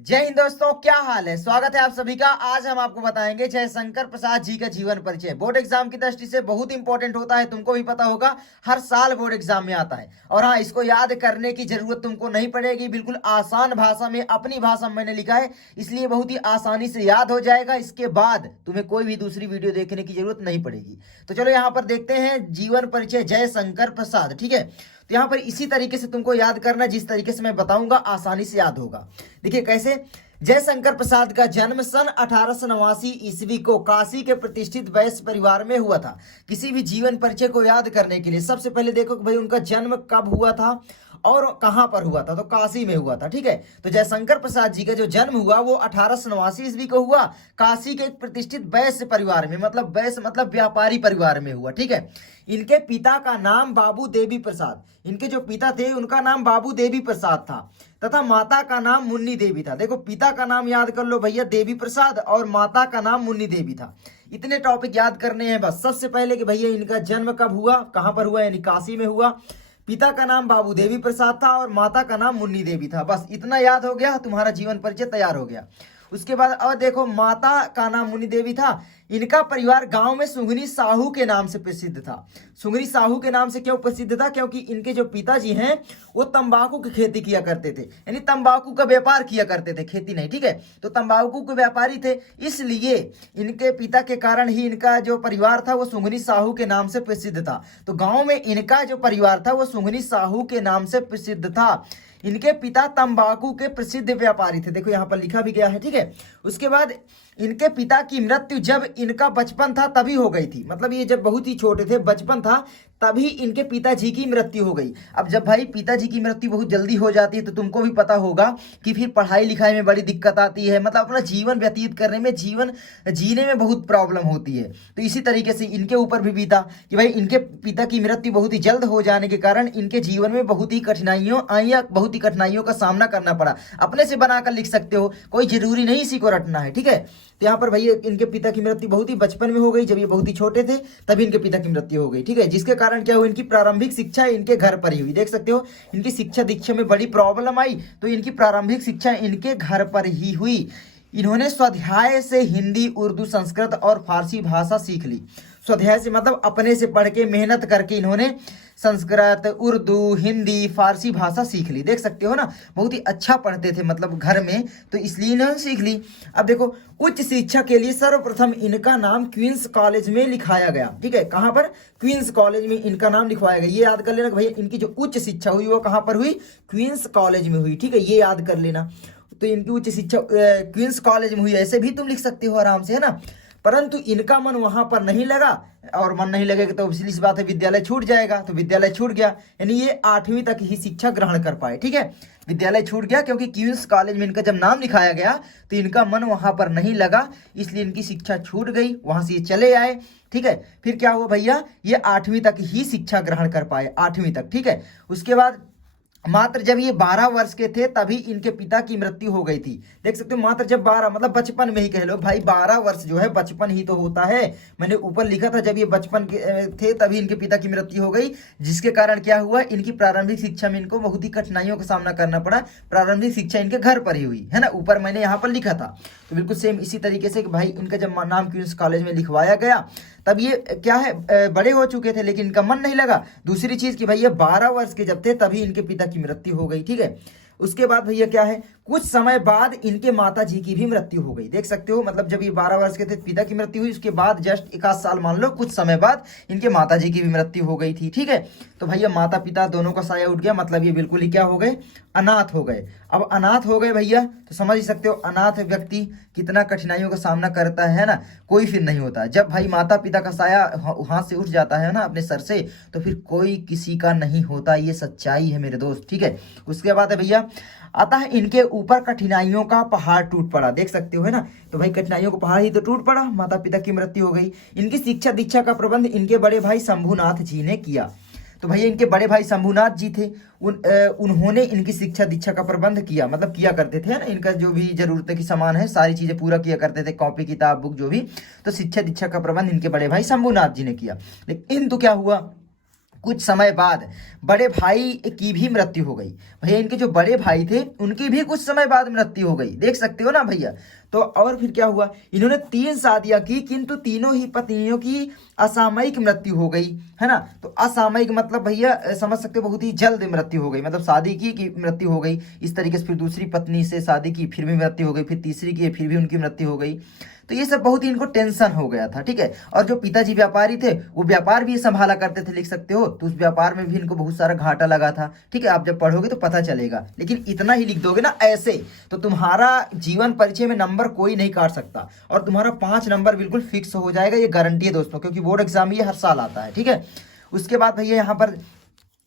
जय हिंद दोस्तों, क्या हाल है। स्वागत है आप सभी का। आज हम आपको बताएंगे जयशंकर प्रसाद जी का जीवन परिचय। बोर्ड एग्जाम की दृष्टि से बहुत इंपॉर्टेंट होता है, तुमको भी पता होगा। हर साल बोर्ड एग्जाम में आता है। और हाँ, इसको याद करने की जरूरत तुमको नहीं पड़ेगी। बिल्कुल आसान भाषा में, अपनी भाषा में मैंने लिखा है, इसलिए बहुत ही आसानी से याद हो जाएगा। इसके बाद तुम्हें कोई भी दूसरी वीडियो देखने की जरूरत नहीं पड़ेगी। तो चलो यहाँ पर देखते हैं जीवन परिचय जयशंकर प्रसाद। ठीक है, तो यहाँ पर इसी तरीके से तुमको याद करना, जिस तरीके से मैं बताऊंगा आसानी से याद होगा। देखिए कैसे। जयशंकर प्रसाद का जन्म सन 1889 ईस्वी को काशी के प्रतिष्ठित वैश्य परिवार में हुआ था। किसी भी जीवन परिचय को याद करने के लिए सबसे पहले देखो कि भाई उनका जन्म कब हुआ था और कहां पर हुआ था। तो काशी में हुआ था। ठीक है, तो जयशंकर प्रसाद जी का जो जन्म हुआ वो 1889 ईस्वी को हुआ, काशी के एक प्रतिष्ठित वैश्य परिवार में, मतलब वैश्य मतलब व्यापारी परिवार में हुआ। ठीक है, इनके पिता का नाम बाबू देवी प्रसाद, इनके जो पिता थे उनका नाम बाबू देवी प्रसाद था तथा माता का नाम मुन्नी देवी था। देखो, पिता का नाम याद कर लो भैया, देवी प्रसाद, और माता का नाम मुन्नी देवी था। इतने टॉपिक याद करने हैं बस। सबसे पहले कि भैया इनका जन्म कब हुआ, कहां पर हुआ, यानी काशी में हुआ। पिता का नाम बाबू देवी प्रसाद था और माता का नाम मुन्नी देवी था। बस इतना याद हो गया, तुम्हारा जीवन परिचय तैयार हो गया। उसके बाद अब देखो, माता का नाम मुन्नी देवी था। इनका परिवार गांव में सुंगनी साहू के नाम से प्रसिद्ध था। सुंगनी साहू के नाम से क्यों प्रसिद्ध था? क्योंकि इनके जो पिताजी हैं वो तंबाकू की खेती किया करते थे, यानी तंबाकू का व्यापार किया करते थे, खेती नहीं। ठीक है, तो तंबाकू के व्यापारी थे, इसलिए इनके पिता के कारण ही इनका जो परिवार था वो सुंगनी साहू के नाम से प्रसिद्ध था। तो गांव में इनका जो परिवार था वो सुंगनी साहू के नाम से प्रसिद्ध था। इनके पिता तंबाकू के प्रसिद्ध व्यापारी थे, देखो यहाँ पर लिखा भी गया है। ठीक है, उसके बाद इनके पिता की मृत्यु जब इनका बचपन था तभी हो गई थी, मतलब ये जब बहुत ही छोटे थे, बचपन था, तभी इनके पिताजी की मृत्यु हो गई। अब जब भाई पिताजी की मृत्यु बहुत जल्दी हो जाती है तो तुमको भी पता होगा कि फिर पढ़ाई लिखाई में बड़ी दिक्कत आती है, मतलब अपना जीवन व्यतीत करने में, जीवन जीने में बहुत प्रॉब्लम होती है। तो इसी तरीके से इनके ऊपर भी बीता कि भाई इनके पिता की मृत्यु बहुत ही जल्द हो जाने के कारण इनके जीवन में बहुत ही कठिनाइयों आई या बहुत ही कठिनाइयों का सामना करना पड़ा। अपने से बनाकर लिख सकते हो, कोई जरूरी नहीं इसी को रटना है। ठीक है, तो यहाँ पर भैया इनके पिता की मृत्यु बहुत ही बचपन में हो गई, जब ये बहुत ही छोटे थे तभी इनके पिता की मृत्यु हो गई। ठीक है, जिसके कारण क्या हुआ, इनकी प्रारंभिक शिक्षा इनके घर पर ही हुई। देख सकते हो, इनकी शिक्षा दीक्षा में बड़ी प्रॉब्लम आई तो इनकी प्रारंभिक शिक्षा इनके घर पर ही हुई। इन्होंने स्वाध्याय से हिंदी, उर्दू, संस्कृत और फारसी भाषा सीख ली। स्वाध्याय से मतलब अपने से पढ़ के, मेहनत करके इन्होंने संस्कृत, उर्दू, हिंदी, फारसी भाषा सीख ली। देख सकते हो ना, बहुत ही अच्छा पढ़ते थे मतलब घर में, तो इसलिए इन्होंने सीख ली। अब देखो, उच्च शिक्षा के लिए सर्वप्रथम इनका नाम क्वींस कॉलेज में लिखाया गया। ठीक है, कहां पर? क्वींस कॉलेज में इनका नाम लिखवाया गया। ये याद कर लेना भैया, इनकी जो उच्च शिक्षा हुई वो कहां पर हुई? क्वींस कॉलेज में हुई। ठीक है, ये याद कर लेना। तो इनकी उच्च शिक्षा क्वींस कॉलेज में हुई, ऐसे भी तुम लिख सकते हो आराम से, है ना। परंतु इनका मन वहां पर नहीं लगा, और मन नहीं लगेगा तो सीधी सी बात है विद्यालय छूट जाएगा, तो विद्यालय छूट गया, यानी ये 8वीं तक ही शिक्षा ग्रहण कर पाए। ठीक है, विद्यालय छूट गया क्योंकि क्वींस कॉलेज में इनका जब नाम लिखाया गया तो इनका मन वहां पर नहीं लगा, इसलिए इनकी शिक्षा छूट गई, वहां से ये चले आए। ठीक है, फिर क्या हुआ भैया, ये 8वीं तक ही शिक्षा ग्रहण कर पाए, 8वीं तक। ठीक है, उसके बाद मात्र जब ये 12 वर्ष के थे तभी इनके पिता की मृत्यु हो गई थी। देख सकते हो, मात्र जब 12 मतलब बचपन में ही कह लो भाई, 12 वर्ष जो है बचपन ही तो होता है। मैंने ऊपर लिखा था जब ये बचपन के थे तभी इनके पिता की मृत्यु हो गई, जिसके कारण क्या हुआ, इनकी प्रारंभिक शिक्षा में इनको बहुत ही कठिनाइयों का सामना करना पड़ा। प्रारंभिक शिक्षा इनके घर पर ही हुई, है ना, ऊपर मैंने यहाँ पर लिखा था। तो बिल्कुल सेम इसी तरीके से कि भाई इनका जब नाम क्वींस कॉलेज में लिखवाया गया तब ये क्या है, बड़े हो चुके थे लेकिन इनका मन नहीं लगा। दूसरी चीज कि भैया 12 वर्ष के जब थे तभी इनके पिता की मृत्यु हो गई। ठीक है, उसके बाद भैया क्या है, कुछ समय बाद इनके माता जी की भी मृत्यु हो गई। देख सकते हो, मतलब जब ये 12 वर्ष के थे पिता की मृत्यु हुई, उसके बाद जस्ट 1 साल मान लो, कुछ समय बाद इनके माता जी की भी मृत्यु हो गई थी। ठीक है, तो भैया माता पिता दोनों का साया उठ गया, मतलब ये बिल्कुल ही क्या हो गए, अनाथ हो गए। अब अनाथ हो गए भैया तो समझ ही सकते हो अनाथ व्यक्ति कितना कठिनाइयों का सामना करता है ना, कोई फिर नहीं होता। जब भाई माता पिता का साया हाथ से उठ जाता है ना अपने सर से, तो फिर कोई किसी का नहीं होता, ये सच्चाई है मेरे दोस्त। ठीक है, उसके बाद है भैया, अतः इनके ऊपर कठिनाइयों का पहाड़ टूट पड़ा। देख सकते हो, है ना, तो भाई कठिनाइयों का पहाड़ ही तो टूट पड़ा, माता पिता की मृत्यु हो गई। इनकी शिक्षा दीक्षा का प्रबंध इनके बड़े भाई शंभुनाथ जी ने किया। तो भैया इनके बड़े भाई शंभुनाथ जी थे, उन्होंने इनकी शिक्षा दीक्षा का प्रबंध किया, मतलब किया करते थे ना, इनका जो भी जरूरत की सामान है सारी चीजें पूरा किया करते थे, कॉपी किताब बुक जो भी। तो शिक्षा दीक्षा का प्रबंध इनके बड़े भाई शंभुनाथ जी ने किया। लेकिन तो क्या हुआ, कुछ समय बाद बड़े भाई की भी मृत्यु हो गई। भैया इनके जो बड़े भाई थे उनकी भी कुछ समय बाद मृत्यु हो गई, देख सकते हो ना भैया। तो और फिर क्या हुआ, इन्होंने 3 शादियां की, किंतु तीनों ही पत्नियों की असामयिक मृत्यु हो गई, है ना। तो असामयिक मतलब भैया समझ सकते हो, बहुत ही जल्द मृत्यु हो गई, मतलब शादी की मृत्यु हो गई। इस तरीके से फिर दूसरी पत्नी से शादी की, फिर भी मृत्यु हो गई, फिर तीसरी की, फिर भी उनकी मृत्यु हो गई। तो ये सब बहुत ही इनको टेंशन हो गया था, ठीक है। और जो पिताजी व्यापारी थे वो व्यापार भी संभाला करते थे, लिख सकते हो। तो उस व्यापार में भी इनको बहुत सारा घाटा लगा था, ठीक है। आप जब पढ़ोगे तो पता चलेगा, लेकिन इतना ही लिख दोगे ना ऐसे, तो तुम्हारा जीवन परिचय में नंबर कोई नहीं काट सकता, और तुम्हारा 5 नंबर बिल्कुल फिक्स हो जाएगा, ये गारंटी है दोस्तों, क्योंकि बोर्ड एग्जाम ये हर साल आता है, ठीक है। उसके बाद भैया यहाँ पर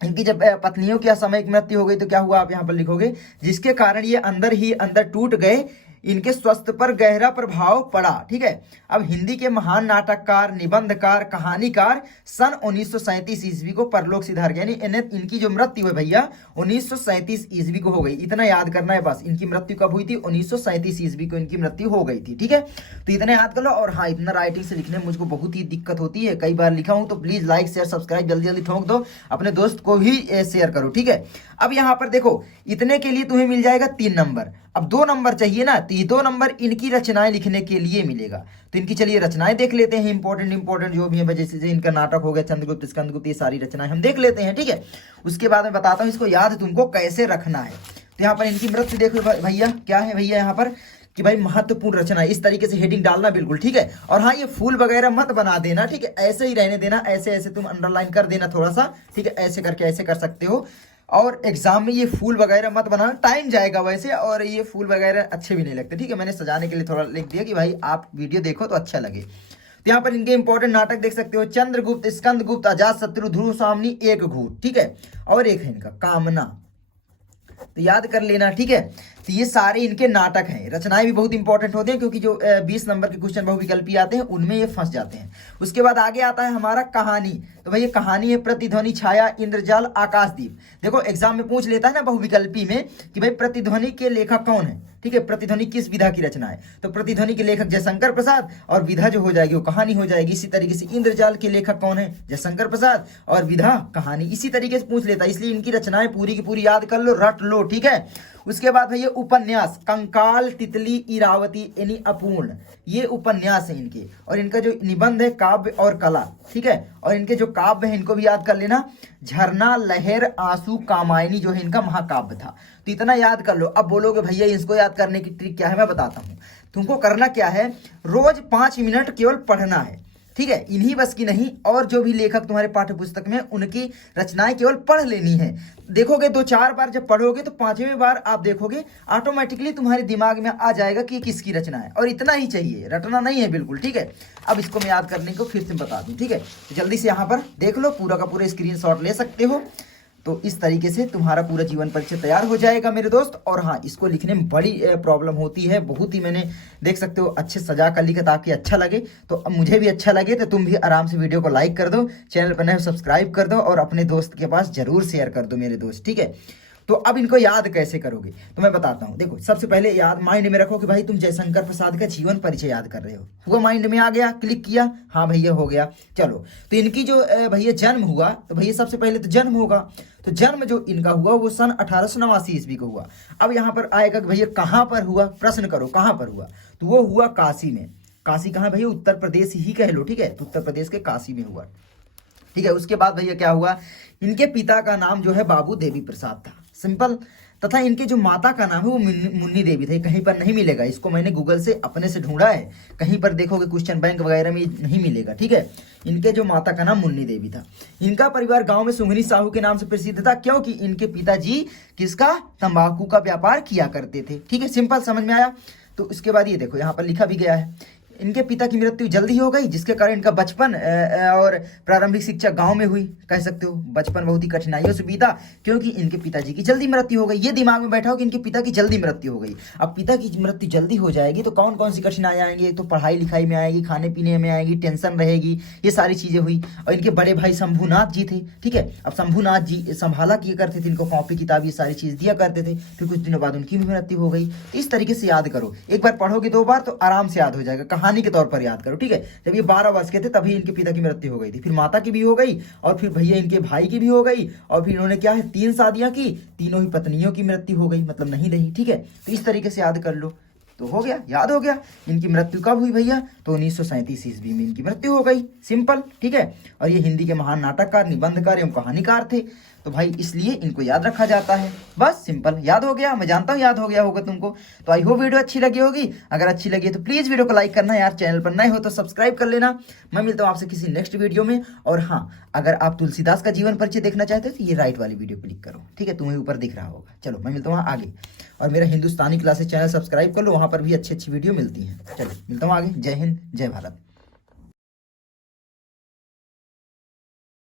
इनकी जब पत्नियों की असामयिक मृत्यु हो गई तो क्या हुआ, आप यहाँ पर लिखोगे, जिसके कारण ये अंदर ही अंदर टूट गए, इनके स्वास्थ्य पर गहरा प्रभाव पड़ा, ठीक है। अब हिंदी के महान नाटककार, निबंधकार, कहानीकार सन 1937 ईस्वी को परलोक सिधार गए, यानी इनकी जो मृत्यु है भैया 1937 ईस्वी को हो गई। इतना याद करना है बस, इनकी मृत्यु कब हुई थी, 1937 ईस्वी को इनकी मृत्यु हो गई थी, ठीक है। तो इतना याद कर लो। और हाँ, इतना राइटिंग से लिखने में मुझको बहुत ही दिक्कत होती है, कई बार लिखा हूं, तो प्लीज लाइक शेयर सब्सक्राइब जल्दी जल्दी ठोक दो, अपने दोस्त को भी शेयर करो, ठीक है। अब यहाँ पर देखो, इतने के लिए तुम्हें मिल जाएगा 3 नंबर। अब 2 नंबर चाहिए ना, तो ये 2 नंबर इनकी रचनाएं लिखने के लिए मिलेगा। तो इनकी चलिए रचनाएं देख लेते हैं, इंपॉर्टेंट जो भी है, जैसे इनका नाटक हो गया चंद्रगुप्त स्कंदगुप्त, ये सारी रचनाएं हम देख लेते हैं, ठीक है। उसके बाद मैं बताता हूँ इसको याद तुमको कैसे रखना है। तो यहाँ पर इनकी मृत्यु देखो भैया, क्या है भैया यहाँ पर कि भाई महत्वपूर्ण रचना, इस तरीके से हेडिंग डालना बिल्कुल, ठीक है। और हाँ, ये फूल वगैरह मत बना देना, ठीक है, ऐसे ही रहने देना, ऐसे ऐसे तुम अंडरलाइन कर देना थोड़ा सा, ठीक है, ऐसे करके ऐसे कर सकते हो। और एग्जाम में ये फूल वगैरह मत बनाना, टाइम जाएगा वैसे, और ये फूल वगैरह अच्छे भी नहीं लगते, ठीक है। मैंने सजाने के लिए थोड़ा लिख दिया कि भाई आप वीडियो देखो तो अच्छा लगे। तो यहाँ पर इनके इंपॉर्टेंट नाटक देख सकते हो, चंद्रगुप्त, स्कंदगुप्त, अजातशत्रु, ध्रुव सामनी, एक घूट, ठीक है। और एक है इनका कामना, तो याद कर लेना, ठीक है। तो ये सारे इनके नाटक हैं। रचनाएं भी बहुत इंपॉर्टेंट होते हैं, क्योंकि जो 20 नंबर के क्वेश्चन बहुविकल्पी आते हैं उनमें ये फंस जाते हैं। उसके बाद आगे आता है हमारा कहानी। तो भाई ये कहानी है प्रतिध्वनि, छाया, इंद्रजाल, आकाशदीप। देखो एग्जाम में पूछ लेता है ना बहुविकल्पी में कि भाई प्रतिध्वनि के लेखक कौन है, ठीक है, प्रतिध्वनि किस विधा की रचना है। तो प्रतिध्वनि के लेखक जयशंकर प्रसाद, और विधा जो हो जाएगी वो कहानी हो जाएगी। इसी तरीके से इंद्रजाल के लेखक कौन है, जयशंकर प्रसाद, और विधा कहानी, इसी तरीके से पूछ लेता है। इसलिए इनकी रचनाएं पूरी की पूरी याद कर लो, रट लो, ठीक है। उसके बाद भैया उपन्यास, कंकाल, तितली, इरावती, यानी अपूर्ण, ये उपन्यास है इनके। और इनका जो निबंध है काव्य और कला, ठीक है। और इनके जो काव्य है इनको भी याद कर लेना, झरना, लहर, आंसू, कामायनी जो है इनका महाकाव्य था। तो इतना याद कर लो। अब बोलोगे भैया इसको याद करने की ट्रिक क्या है, मैं बताता हूँ। तुमको करना क्या है, रोज 5 मिनट केवल पढ़ना है, ठीक है। इन्हीं बस की नहीं, और जो भी लेखक तुम्हारे पाठ्य पुस्तक में उनकी रचनाएं केवल पढ़ लेनी है। देखोगे 2-4 बार जब पढ़ोगे तो 5वें बार आप देखोगे ऑटोमेटिकली तुम्हारे दिमाग में आ जाएगा कि किसकी रचना है। और इतना ही चाहिए, रटना नहीं है बिल्कुल, ठीक है। अब इसको मैं याद करने को फिर से बता दूं, ठीक है। तो जल्दी से यहाँ पर देख लो, पूरा का पूरा स्क्रीनशॉट ले सकते हो। तो इस तरीके से तुम्हारा पूरा जीवन परिचय तैयार हो जाएगा मेरे दोस्त। और हाँ, इसको लिखने में बड़ी प्रॉब्लम होती है, बहुत ही, मैंने देख सकते हो अच्छे सजा कर लिखा ताकि अच्छा लगे। तो अब मुझे भी अच्छा लगे तो तुम भी आराम से वीडियो को लाइक कर दो, चैनल पर नए सब्सक्राइब कर दो, और अपने दोस्त के पास जरूर शेयर कर दो मेरे दोस्त, ठीक है। तो अब इनको याद कैसे करोगे तो मैं बताता हूँ। देखो सबसे पहले याद माइंड में रखो कि भाई तुम जयशंकर प्रसाद का जीवन परिचय याद कर रहे हो। वो माइंड में आ गया, क्लिक किया, हाँ भैया हो गया। चलो, तो इनकी जो भैया जन्म हुआ, तो भैया सबसे पहले तो जन्म होगा। तो जन्म जो इनका हुआ वो सन 1889 ईस्वी को हुआ। अब यहाँ पर आएगा कि भैया कहाँ पर हुआ, प्रश्न करो कहाँ पर हुआ। तो वो हुआ काशी में। काशी कहाँ भैया, उत्तर प्रदेश ही कह लो, ठीक है। तो उत्तर प्रदेश के काशी में हुआ, ठीक है। उसके बाद भैया क्या हुआ, इनके पिता का नाम जो है बाबू देवी प्रसाद था, सिंपल। तथा इनके जो माता का नाम है वो मुन्नी देवी थी। कहीं पर नहीं मिलेगा, इसको मैंने गूगल से अपने से ढूंढा है, कहीं पर देखोगे क्वेश्चन बैंक वगैरह में नहीं मिलेगा, ठीक है। इनके जो माता का नाम मुन्नी देवी था। इनका परिवार गांव में सुंघनी साहू के नाम से प्रसिद्ध था, क्योंकि इनके पिताजी किसका, तंबाकू का व्यापार किया करते थे, ठीक है। सिंपल, समझ में आया। तो उसके बाद ये देखो यहाँ पर लिखा भी गया है, इनके पिता की मृत्यु जल्दी हो गई, जिसके कारण इनका बचपन और प्रारंभिक शिक्षा गांव में हुई, कह सकते हो। बचपन बहुत ही कठिनाइयों से बीता, क्योंकि इनके पिताजी की जल्दी मृत्यु हो गई। ये दिमाग में बैठा हो कि इनके पिता की जल्दी मृत्यु हो गई। अब पिता की मृत्यु जल्दी हो जाएगी तो कौन कौन सी कठिनाई आएंगी, तो पढ़ाई लिखाई में आएगी, खाने पीने में आएगी, टेंशन रहेगी, ये सारी चीजें हुई। और इनके बड़े भाई शंभुनाथ जी थे, ठीक है। अब शंभुनाथ जी संभाला किया करते थे, इनको कॉपी किताब ये सारी चीज दिया करते थे। फिर कुछ दिनों बाद उनकी भी मृत्यु हो गई। इस तरीके से याद करो, एक बार पढ़ोगे 2 बार तो आराम से याद हो जाएगा। कहानी के तौर पर याद करो, ठीक है। जब ये 12 वर्ष के थे तभी इनके पिता की मृत्यु हो गई थी, फिर माता की भी हो गई, और फिर भैया इनके भाई की भी हो गई, और फिर इन्होंने क्या है 3 शादियां की, तीनों ही पत्नियों की मृत्यु हो गई, मतलब नहीं रही, ठीक है। तो इस तरीके से याद कर लो, तो हो गया, याद हो गया। इनकी मृत्यु कब हुई भैया, तो 1937 ईस्वी में इनकी मृत्यु हो गई, सिंपल, ठीक है। और ये हिंदी के महान नाटककार, निबंधकार एवं कहानीकार थे, तो भाई इसलिए इनको याद रखा जाता है। बस सिंपल, याद हो गया, मैं जानता हूँ याद हो गया होगा तुमको। तो आई होप वीडियो अच्छी लगी होगी, अगर अच्छी लगी है तो प्लीज वीडियो को लाइक करना यार, चैनल पर नए हो तो सब्सक्राइब कर लेना। मैं मिलता हूँ आपसे किसी नेक्स्ट वीडियो में। और हाँ, अगर आप तुलसीदास का जीवन परिचय देखना चाहते हो तो ये राइट वाली वीडियो क्लिक करो, ठीक है, तुम्हें ऊपर दिख रहा होगा। चलो मैं मिलता हूँ आगे, और मेरा हिंदुस्तानी क्लासेस चैनल सब्सक्राइब कर लो, वहाँ पर भी अच्छी अच्छी वीडियो मिलती हैं। चलो मिलता हूँ आगे, जय हिंद जय भारत।